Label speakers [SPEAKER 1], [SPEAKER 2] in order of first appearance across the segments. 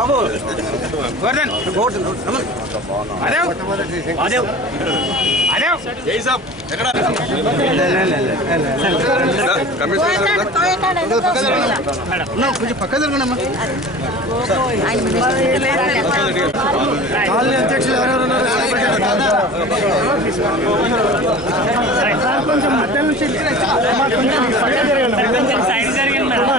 [SPEAKER 1] గోవర్ధన్ అదేవ్ అదేవ్
[SPEAKER 2] అదే జై సాబ్ ఎక్కడ
[SPEAKER 3] కొంచెం పక్క జరగనమ్మా కాలనీ అధ్యక్షులు ఎవరెవరు ఉన్నారు?
[SPEAKER 4] కొంచెం మధ్య నుంచి అమ్మా, కొంచెం పక్క జరగండి అమ్మా. అమ్మా,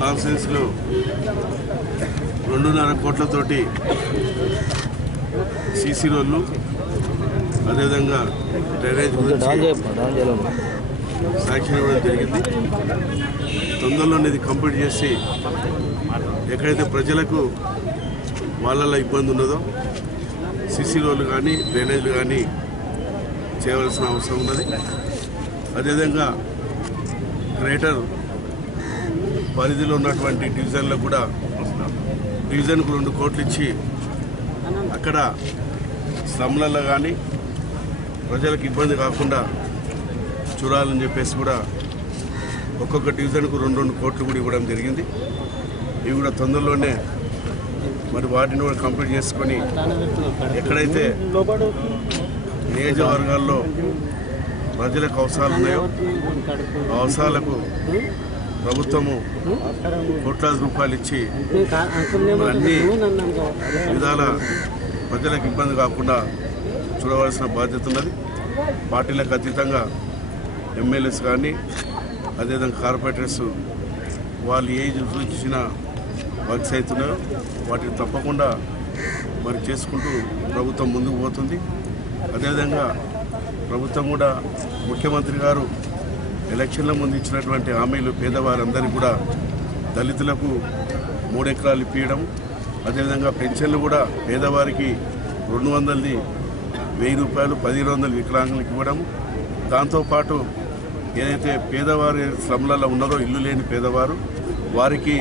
[SPEAKER 5] కాన్ఫరెన్స్లో రెండున్నర కోట్లతోటి సీసీ రోడ్లు అదేవిధంగా డ్రైనేజ్ శాంక్షన్ ఇవ్వడం జరిగింది. తొందరలోనే ఇది కంప్లీట్ చేసి ఎక్కడైతే ప్రజలకు వాళ్ళ ఇబ్బంది ఉన్నదో సీసీ రోడ్లు కానీ డ్రైనేజ్లు కానీ చేయవలసిన అవసరం ఉన్నది. అదేవిధంగా గ్రేటర్ పరిధిలో ఉన్నటువంటి డివిజన్లకు కూడా డివిజన్కు రెండు కోట్లు ఇచ్చి అక్కడ స్లమ్లలో కానీ ప్రజలకు ఇబ్బంది కాకుండా చూడాలని చెప్పేసి కూడా ఒక్కొక్క డివిజన్కు రెండు రెండు కోట్లు కూడా ఇవ్వడం జరిగింది. ఇవి కూడా తొందరలోనే మరి వాటిని కూడా కంప్లీట్ చేసుకొని ఎక్కడైతే నియోజకవర్గాల్లో ప్రజలకు అవసరాలు ఉన్నాయో అవసరాలకు ప్రభుత్వము కోట్లాది రూపాయలు ఇచ్చి అన్ని విధాల ప్రజలకు ఇబ్బంది కాకుండా చూడవలసిన బాధ్యత ఉన్నది. పార్టీలకు అతీతంగా ఎమ్మెల్యేస్ కానీ అదేవిధంగా కార్పొరేటర్స్ వాళ్ళు ఏ సూచించిన వర్క్స్ అవుతున్నాయో వాటిని తప్పకుండా మరి చేసుకుంటూ ప్రభుత్వం ముందుకు పోతుంది. అదేవిధంగా ప్రభుత్వం కూడా ముఖ్యమంత్రి గారు ఎలక్షన్ల ముందు ఇచ్చినటువంటి హామీలు పేదవారందరికీ కూడా దళితులకు మూడెకరాలు ఇప్పించడం అదేవిధంగా పెన్షన్లు కూడా పేదవారికి రెండు వందలది వెయ్యి రూపాయలు పదిహేను వందలు వికలాంగులకు ఇవ్వడం. దాంతోపాటు ఏదైతే పేదవారి శ్రమలలో ఉన్నారో ఇల్లు లేని పేదవారు వారికి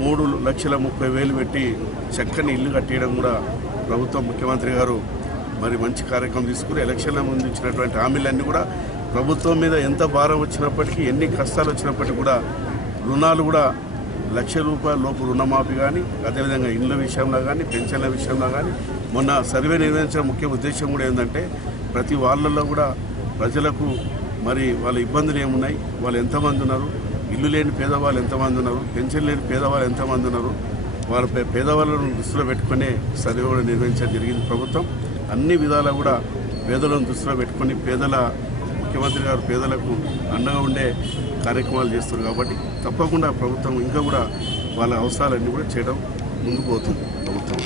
[SPEAKER 5] మూడు లక్షల ముప్పై వేలు పెట్టి చక్కని ఇల్లు కట్టేయడం కూడా ప్రభుత్వం ముఖ్యమంత్రి గారు మరి మంచి కార్యక్రమం తీసుకుని ఎలక్షన్ల ముందు ఇచ్చినటువంటి హామీలన్నీ కూడా ప్రభుత్వం మీద ఎంత భారం వచ్చినప్పటికీ ఎన్ని కష్టాలు వచ్చినప్పటికీ కూడా రుణాలు కూడా లక్ష రూపాయల లోపు రుణమాఫీ కానీ అదేవిధంగా ఇండ్ల విషయంలో కానీ పెన్షన్ల విషయంలో కానీ మొన్న సర్వే నిర్వహించిన ముఖ్య ఉద్దేశం కూడా ఏంటంటే ప్రతి వాళ్ళల్లో కూడా ప్రజలకు మరి వాళ్ళ ఇబ్బందులు ఏమున్నాయి? వాళ్ళు ఎంతమంది ఉన్నారు? ఇల్లు లేని పేదవాళ్ళు ఎంతమంది ఉన్నారు? పెన్షన్ లేని పేదవాళ్ళు ఎంతమంది ఉన్నారు? వాళ్ళ పేదవాళ్ళను దృష్టిలో పెట్టుకునే సర్వే కూడా నిర్వహించడం జరిగింది ప్రభుత్వం. అన్ని విధాలా కూడా పేదలను దృష్టిలో పెట్టుకొని పేదల ముఖ్యమంత్రి గారు పేదలకు అండగా ఉండే కార్యక్రమాలు చేస్తారు కాబట్టి తప్పకుండా ప్రభుత్వం ఇంకా కూడా వాళ్ళ అవసరాలన్నీ కూడా చేయడం ముందుకు పోతుంది ప్రభుత్వం.